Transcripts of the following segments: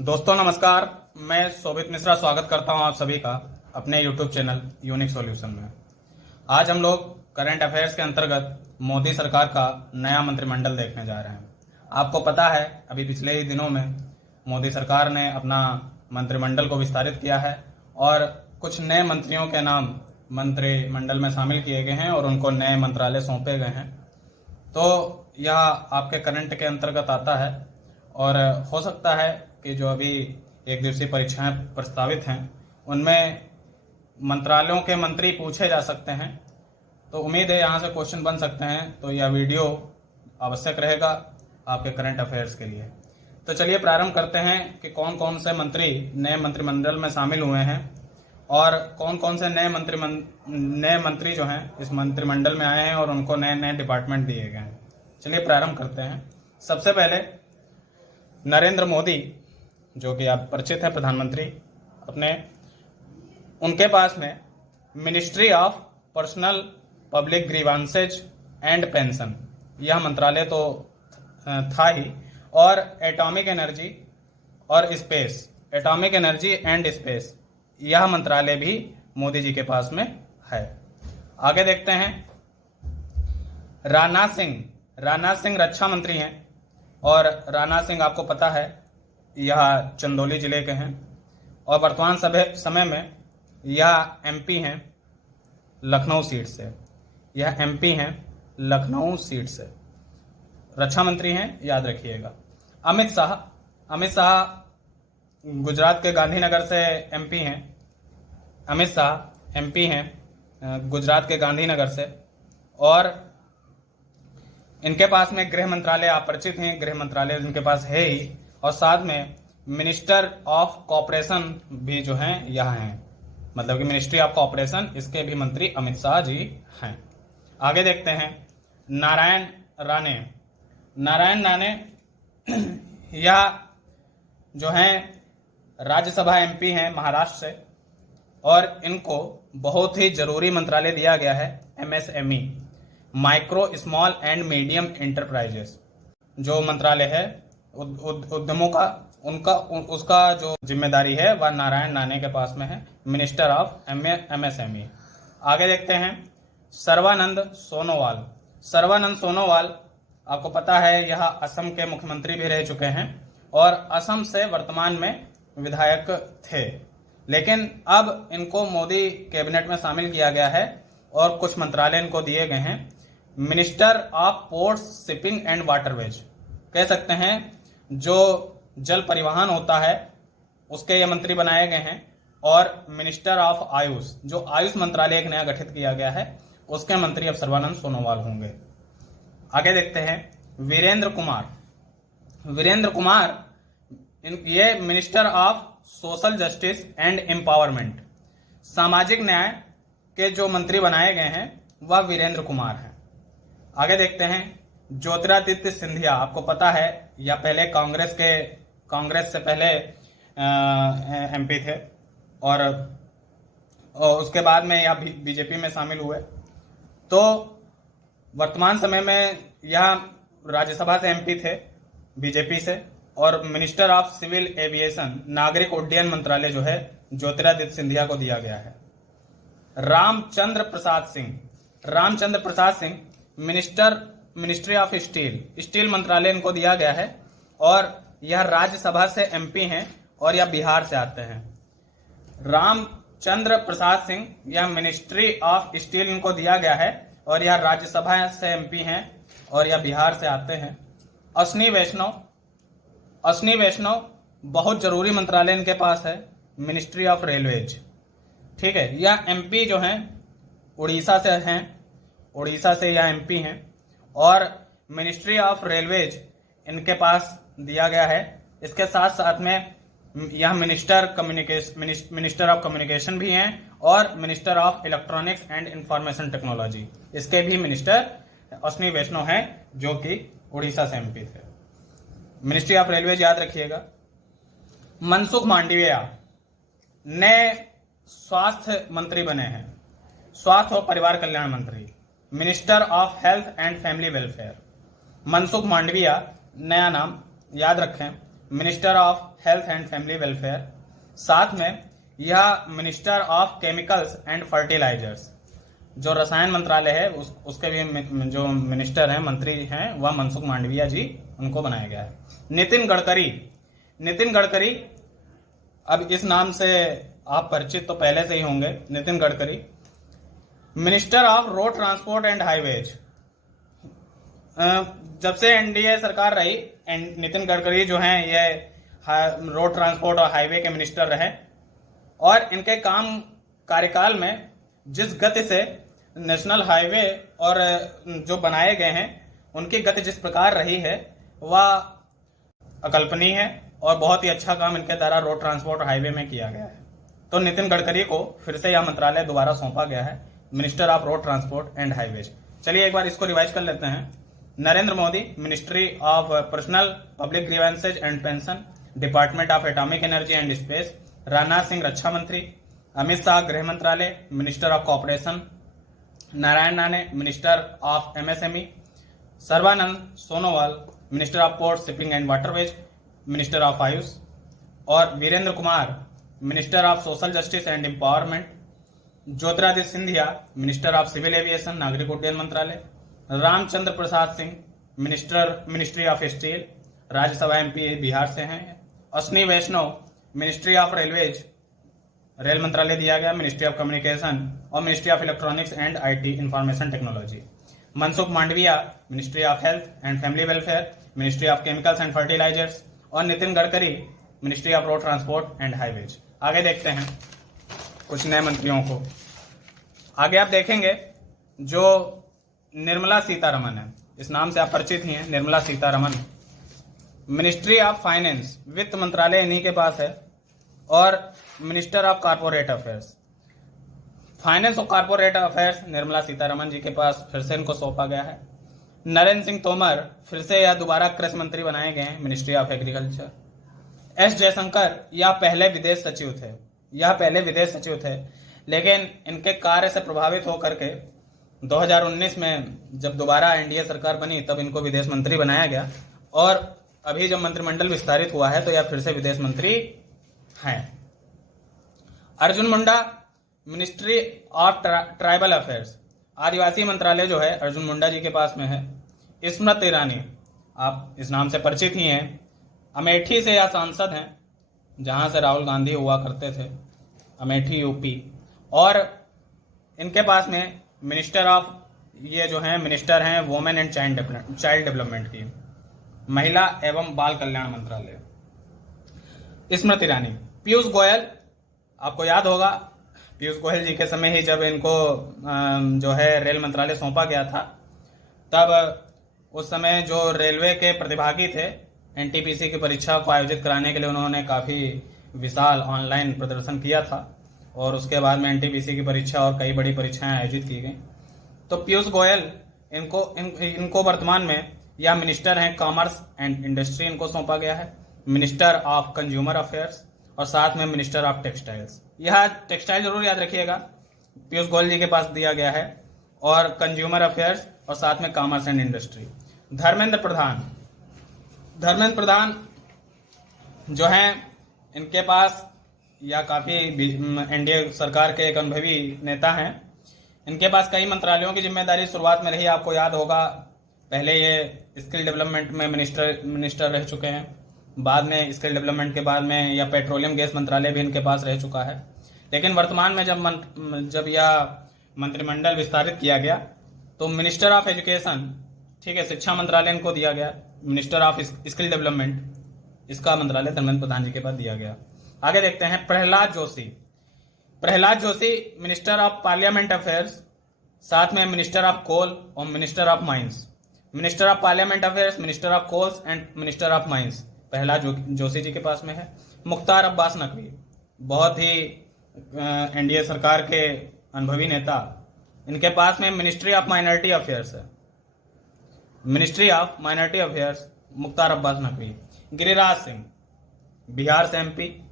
दोस्तों नमस्कार। मैं शोभित मिश्रा स्वागत करता हूं आप सभी का अपने YouTube चैनल यूनिक सॉल्यूशन में। आज हम लोग करंट अफेयर्स के अंतर्गत मोदी सरकार का नया मंत्रिमंडल देखने जा रहे हैं। आपको पता है अभी पिछले ही दिनों में मोदी सरकार ने अपना मंत्रिमंडल को विस्तारित किया है और कुछ नए मंत्रियों के नाम मंत्रिमंडल में शामिल किए गए हैं और उनको नए मंत्रालय सौंपे गए हैं। तो यह आपके करंट के अंतर्गत आता है और हो सकता है कि जो अभी एक दिवसीय परीक्षाएं प्रस्तावित हैं उनमें मंत्रालयों के मंत्री पूछे जा सकते हैं। तो उम्मीद है यहाँ से क्वेश्चन बन सकते हैं, तो यह वीडियो आवश्यक रहेगा आपके करंट अफेयर्स के लिए। तो चलिए प्रारंभ करते हैं कि कौन कौन से मंत्री नए मंत्रिमंडल में शामिल हुए हैं और कौन कौन से नए मंत्री जो हैं इस मंत्रिमंडल में आए हैं और उनको नए नए डिपार्टमेंट दिए गए हैं। चलिए प्रारंभ करते हैं। सबसे पहले नरेंद्र मोदी, जो कि आप परिचित हैं प्रधानमंत्री अपने, उनके पास में ministry of personnel public grievances and pension यह मंत्रालय तो था ही, और एटॉमिक एनर्जी एंड स्पेस यह मंत्रालय भी मोदी जी के पास में है। आगे देखते हैं। राजनाथ सिंह रक्षा मंत्री हैं और राजनाथ सिंह आपको पता है यह चंदौली जिले के हैं और वर्तमान समय में यह एमपी हैं लखनऊ सीट से। रक्षा मंत्री हैं, याद रखिएगा। अमित शाह गुजरात के गांधीनगर से एमपी हैं। अमित शाह एमपी हैं गुजरात के गांधीनगर से और इनके पास में गृह मंत्रालय, आप परिचित हैं, गृह मंत्रालय इनके पास है ही, और साथ में मिनिस्टर ऑफ कॉपरेशन भी जो हैं यहाँ हैं, मतलब कि मिनिस्ट्री ऑफ कॉपरेशन, इसके भी मंत्री अमित शाह जी हैं। आगे देखते हैं। नारायण राणे यह जो हैं राज्यसभा एमपी हैं महाराष्ट्र से और इनको बहुत ही जरूरी मंत्रालय दिया गया है MSME, micro small and medium enterprises जो मंत्रालय है उद्यमों का, उसका जो जिम्मेदारी है वह नारायण राणे के पास में है, मिनिस्टर ऑफ MSME। आगे देखते हैं। सर्बानंद सोनोवाल आपको पता है यह असम के मुख्यमंत्री भी रह चुके हैं और असम से वर्तमान में विधायक थे, लेकिन अब इनको मोदी कैबिनेट में शामिल किया गया है और कुछ मंत्रालय इनको दिए गए हैं। Minister of ports, shipping and waterways, कह सकते हैं जो जल परिवहन होता है उसके ये मंत्री बनाए गए हैं, और मिनिस्टर ऑफ आयुष, जो आयुष मंत्रालय एक नया गठित किया गया है, उसके मंत्री अब सर्बानंद सोनोवाल होंगे। आगे देखते हैं। वीरेंद्र कुमार ये minister of social justice and empowerment, सामाजिक न्याय के जो मंत्री बनाए गए हैं वह वीरेंद्र कुमार हैं। आगे देखते हैं। ज्योतिरादित्य सिंधिया, आपको पता है या पहले कांग्रेस से पहले एमपी थे और उसके बाद में या बीजेपी में शामिल हुए। तो वर्तमान समय में यह राज्यसभा से एमपी थे बीजेपी से, और मिनिस्टर ऑफ सिविल एविएशन, नागरिक उड्डयन मंत्रालय जो है ज्योतिरादित्य सिंधिया को दिया गया है। Ramchandra Prasad Singh ministry of steel मंत्रालय इनको दिया गया है और यह राज्यसभा से एमपी हैं और यह बिहार से आते हैं। रामचंद्र प्रसाद सिंह, यह मिनिस्ट्री ऑफ स्टील इनको दिया गया है और यह राज्यसभा से एमपी हैं और यह बिहार से आते हैं। अश्विनी वैष्णव बहुत जरूरी मंत्रालय इनके पास है, मिनिस्ट्री ऑफ रेलवेज, ठीक है। यह एमपी जो हैं उड़ीसा से यह एमपी हैं और मिनिस्ट्री ऑफ रेलवेज इनके पास दिया गया है। इसके साथ साथ में यह मिनिस्टर ऑफ कम्युनिकेशन भी हैं और minister of electronics and information technology, इसके भी मिनिस्टर अश्विनी वैष्णव हैं जो कि उड़ीसा से एमपी थे। मिनिस्ट्री ऑफ रेलवेज याद रखिएगा। मनसुख मांडविया नए स्वास्थ्य मंत्री बने हैं, स्वास्थ्य और परिवार कल्याण मंत्री, minister of health and family welfare. Mansukh Mandaviya नया नाम याद रखें। Minister of health and family welfare. साथ में यह minister of chemicals and fertilisers, जो रसायन मंत्रालय है उसके भी जो मिनिस्टर हैं, मंत्री हैं, वह मनसुख मांडविया जी, उनको बनाया गया है। नितिन गडकरी, अब इस नाम से आप परिचित तो पहले से ही होंगे। Nitin Gadkari minister of road transport and highways. जब से एनडीए सरकार रही, नितिन गडकरी जो हैं ये रोड ट्रांसपोर्ट और हाईवे के मिनिस्टर रहे, और इनके कार्यकाल में जिस गति से नेशनल हाईवे और जो बनाए गए हैं उनकी गति जिस प्रकार रही है वह अकल्पनीय है, और बहुत ही अच्छा काम इनके द्वारा रोड ट्रांसपोर्ट और हाईवे में किया गया है। तो नितिन गडकरी को फिर से यह मंत्रालय दोबारा सौंपा गया है, minister of road transport and highways. चलिए एक बार इसको रिवाइज कर लेते हैं। Narendra Modi, ministry of personnel public grievances and pension, department of atomic energy and space. Rajnath Singh, रक्षा मंत्री। अमित शाह, गृह मंत्रालय, minister of corporation. Narayan Rane, minister of MSME. Sarbananda Sonowal, minister of port, shipping and waterways, minister of Ayush. और Virendra Kumar, minister of social justice and empowerment. Jyotiraditya Scindia, minister of civil aviation, नागरिक उड्डयन मंत्रालय। Ramchandra Prasad Singh, ministry of steel, Rajya Sabha MP Bihar से हैं। Ashwini Vaishnaw, ministry of railways, rail मंत्रालय दिया गया। Ministry of communication और ministry of electronics and IT, information technology. Mansukh Mandaviya, ministry of health and family welfare, ministry of chemicals and fertilizers. और Nitin Gadkari, ministry of road transport and highways. आगे देखते हैं कुछ नए मंत्रियों को। आगे आप देखेंगे जो निर्मला सीतारमन है, इस नाम से आप परिचित ही हैं, Nirmala Sitharaman. Ministry of finance, वित्त मंत्रालय इन्हीं के पास है। और minister of corporate affairs, finance और कॉर्पोरेट अफेयर्स निर्मला सीतारमन जी के पास फिर से इनको सौंपा गया है। नरेंद्र सिंह तोमर फिर से यह दोबारा कृषि मंत्री बनाए गए हैं, ministry of agriculture. S Jaishankar, यह पहले विदेश सचिव थे, लेकिन इनके कार्य से प्रभावित होकर के 2019 में जब दोबारा एनडीए सरकार बनी तब इनको विदेश मंत्री बनाया गया, और अभी जब मंत्रिमंडल विस्तारित हुआ है तो यह फिर से विदेश मंत्री हैं। Arjun Munda, ministry of tribal affairs, आदिवासी मंत्रालय जो है अर्जुन मुंडा जी के पास में है। स्मृति ईरानी, आप इस नाम से परिचित ही हैं, अमेठी से यह सांसद हैं, जहां से राहुल गांधी हुआ करते थे, अमेठी यूपी। और इनके पास में मिनिस्टर ऑफ, ये जो हैं मिनिस्टर हैं वुमेन एंड चाइल्ड डेवलपमेंट की, महिला एवं बाल कल्याण मंत्रालय। स्मृति ईरानी। पीयूष गोयल, आपको याद होगा पीयूष गोयल जी के समय ही जब इनको जो है रेल मंत्रालय सौंपा गया था, तब उस समय जो रेलवे के प्रतिभागी थे एनटीपीसी की परीक्षा को आयोजित कराने के लिए उन्होंने काफी विशाल ऑनलाइन प्रदर्शन किया था, और उसके बाद में एनटीपीसी की परीक्षा और कई बड़ी परीक्षाएं आयोजित की गई। तो पीयूष गोयल इनको वर्तमान में यह मिनिस्टर हैं कॉमर्स एंड इंडस्ट्री, इनको सौंपा गया है। मिनिस्टर ऑफ कंज्यूमर अफेयर्स और साथ में मिनिस्टर ऑफ टेक्सटाइल्स। यह टेक्सटाइल जरूर याद रखिएगा, पीयूष गोयल जी के पास दिया गया है, और कंज्यूमर अफेयर्स और साथ में commerce and industry. Dharmendra Pradhan जो हैं इनके पास, या काफी एनडीए सरकार के एक अनुभवी नेता हैं, इनके पास कई मंत्रालयों की जिम्मेदारी शुरुआत में रही। आपको याद होगा पहले ये स्किल डेवलपमेंट में मिनिस्टर रह चुके हैं, बाद में स्किल डेवलपमेंट के बाद में या पेट्रोलियम गैस मंत्रालय भी इनके पास रह चुका है। लेकिन वर्तमान में जब यह मंत्रिमंडल विस्तारित किया गया तो मिनिस्टर ऑफ एजुकेशन, ठीक है, शिक्षा मंत्रालय इनको दिया गया। मिनिस्टर ऑफ स्किल डेवलपमेंट, इसका मंत्रालय धर्मेंद्र प्रधान जी के पास दिया गया। आगे देखते हैं Prahlad Joshi, minister of parliament affairs, साथ में मिनिस्टर ऑफ कोल और minister of mines. Minister of parliament affairs, minister of coals and minister of mines Prahlad Joshi ji के पास में है। मुख्तार अब्बास नकवी, बहुत ही एनडीए सरकार के अनुभवी नेता, इनके पास में मिनिस्ट्री ऑफ माइनॉरिटी अफेयर्स है। Ministry of minority affairs, Mukhtar Abbas Naqvi. Giriraj Singh, Bihar से एमपी।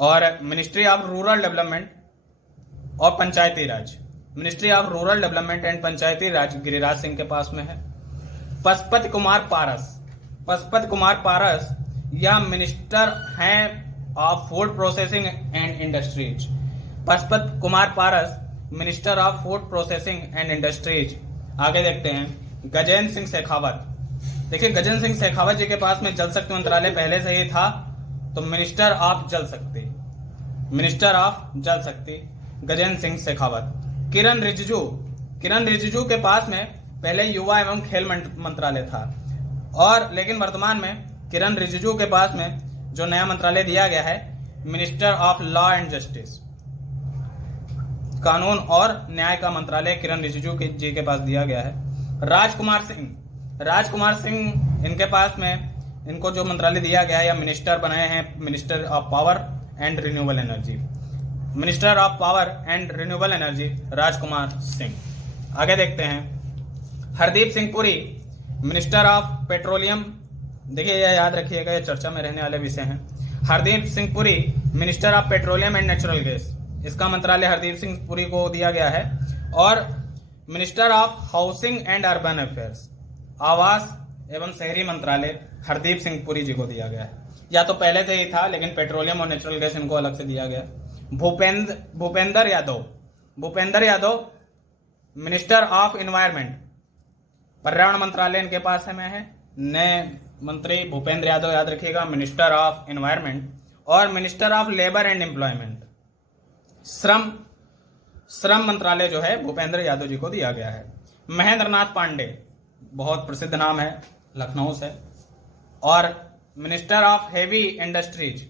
और मिनिस्ट्री ऑफ रूरल डेवलपमेंट और Panchayati Raj, ministry of rural development and Panchayati Raj Giriraj Singh के पास में है। पशुपति कुमार पारस, या मिनिस्टर हैं of food processing and industries. Pashupat Kumar Paras minister of food processing and industries. आगे देखते हैं गजेंद्र सिंह शेखावत। देखिए गजेंद्र सिंह शेखावत जी के पास में जल शक्ति मंत्रालय पहले से ही था, तो मिनिस्टर ऑफ जल शक्ति, मिनिस्टर ऑफ जल शक्ति गजेंद्र सिंह शेखावत। किरण रिजिजू के पास में पहले युवा एवं खेल मंत्रालय था, और लेकिन वर्तमान में किरण रिजिजू के पास में जो नया मंत्रालय दिया गया है minister of law and justice, कानून और न्याय का मंत्रालय किरण रिजिजू जी के पास दिया गया है। राजकुमार सिंह इनके पास में इनको जो मंत्रालय दिया गया है या मिनिस्टर बनाए हैं minister of power and renewable energy, minister of power and renewable energy Rajkumar Singh. आगे देखते हैं Hardeep Singh Puri minister of petroleum. देखिए यह याद रखिएगा, यह चर्चा में रहने वाले विषय हैं। Hardeep Singh Puri minister of petroleum and natural gas, इसका मंत्रालय हरदीप सिंह पुरी को दिया गया है। और minister of housing and urban affairs, आवास एवं शहरी मंत्रालय हरदीप सिंह पुरी जी को दिया गया है। या तो पहले से ही था, लेकिन पेट्रोलियम और नेचुरल गैस इनको अलग से दिया गया। Bhupendra Yadav minister of environment, पर्यावरण मंत्रालय इनके पास में है। नए मंत्री भूपेंद्र यादव याद रखिएगा, मिनिस्टर ऑफ इन्वायरमेंट। और minister of labour and employment, श्रम मंत्रालय जो है भूपेंद्र यादव जी को दिया गया है। महेंद्र नाथ पांडे बहुत प्रसिद्ध नाम है, लखनऊ से। और मिनिस्टर ऑफ हेवी इंडस्ट्रीज,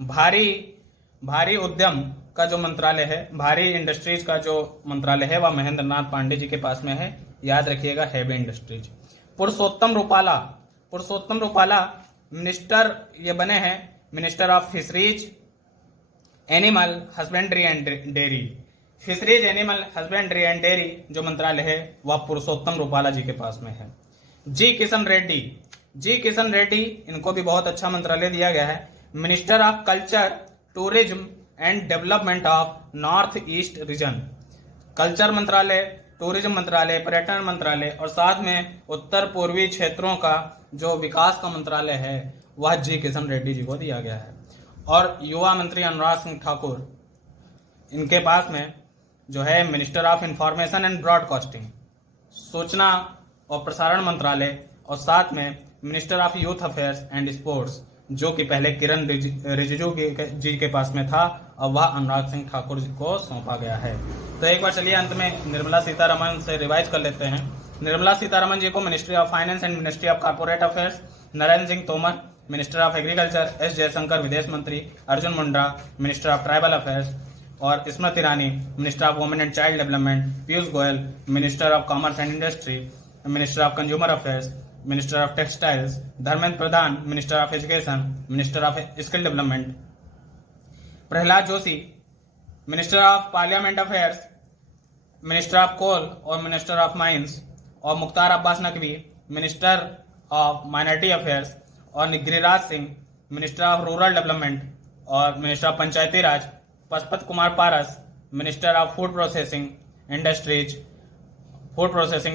भारी उद्यम का जो मंत्रालय है, भारी इंडस्ट्रीज का जो मंत्रालय है वह महेंद्र नाथ पांडे जी के पास में है, याद रखिएगा heavy industries. Purushottam Rupala minister ये बने हैं minister of fisheries, animal husbandry and dairy. Fisheries, animal husbandry and dairy जो मंत्रालय है वह पुरुषोत्तम रूपाला जी के पास में है। जी किशन रेड्डी इनको भी बहुत अच्छा मंत्रालय दिया गया है, minister of culture, tourism and development of north east reason. Culture मंत्रालय, टूरिज्म मंत्रालय, पर्यटन मंत्रालय और साथ में उत्तर पूर्वी क्षेत्रों का जो विकास का मंत्रालय है वह जी किशन रेड्डी जी को दिया गया है। और युवा मंत्री अनुराग सिंह ठाकुर, इनके पास में जो है minister of information and broadcasting, सूचना और प्रसारण मंत्रालय, और साथ में minister of youth affairs and sports, जो कि पहले किरण रिजिजू जी के पास में था, अब वह अनुराग सिंह ठाकुर जी को सौंपा गया है। तो एक बार चलिए अंत में निर्मला सीतारमण से रिवाइज कर लेते हैं। निर्मला सीतारमण जी को ministry of finance and ministry of corporate affairs, Narendra Singh Tomar minister of agriculture, S Jaishankar विदेश मंत्री, Arjun Munda minister of tribal affairs, और Smriti Irani minister of women and child development, Piyush Goyal minister of commerce and industry, minister of consumer affairs, minister of textiles, Dharmendra Pradhan minister of education, minister of skill development, Prahlad Joshi minister of parliament affairs, minister of coal और minister of mines, और Mukhtar Abbas Naqvi minister of minority affairs, और Giriraj Singh minister of rural development और minister of Panchayati Raj, Pashupati Kumar Paras minister of food processing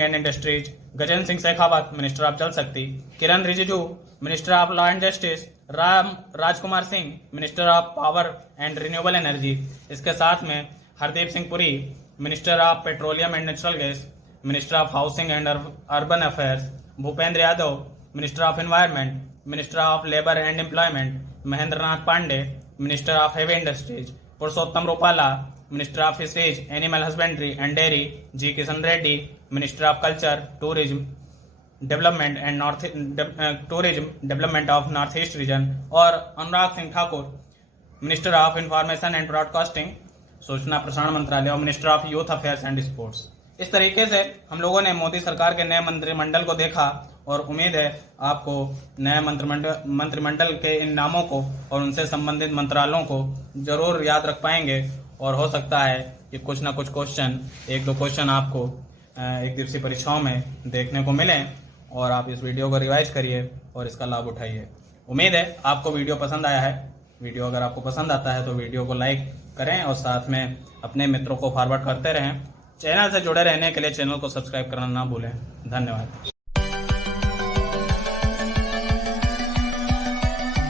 and industries, Gajendra Singh Shekhawat minister of Jal Shakti, Kiren Rijiju minister of law and justice, Rajkumar Singh minister of power and renewable energy, इसके साथ में Hardeep Singh Puri minister of petroleum and natural gas, minister of housing and urban affairs, Bhupender Yadav minister of environment, minister of labour and employment, Mahendra Nath Pandey minister of heavy industries, Purushottam Rupala minister of fisheries, animal husbandry and dairy, G Kishan Reddy minister of culture, tourism development of north east region, और Anurag Singh Thakur minister of information and broadcasting, सूचना प्रसारण मंत्रालय, और minister of youth affairs and sports. इस तरीके से हम लोगों ने मोदी सरकार के नए मंत्रिमंडल को देखा, और उम्मीद है आपको नए मंत्रिमंडल के इन नामों को और उनसे संबंधित मंत्रालयों को जरूर याद रख पाएंगे, और हो सकता है कि कुछ ना कुछ क्वेश्चन, एक दो क्वेश्चन आपको एक दिवसीय परीक्षाओं में देखने को मिले, और आप इस वीडियो को रिवाइज करिए और इसका लाभ उठाइए। उम्मीद है आपको वीडियो पसंद आया है। वीडियो अगर आपको पसंद आता है तो वीडियो को लाइक करें और साथ में अपने मित्रों को फॉरवर्ड करते रहें। चैनल से जुड़े रहने के लिए चैनल को सब्सक्राइब करना ना भूलें। धन्यवाद।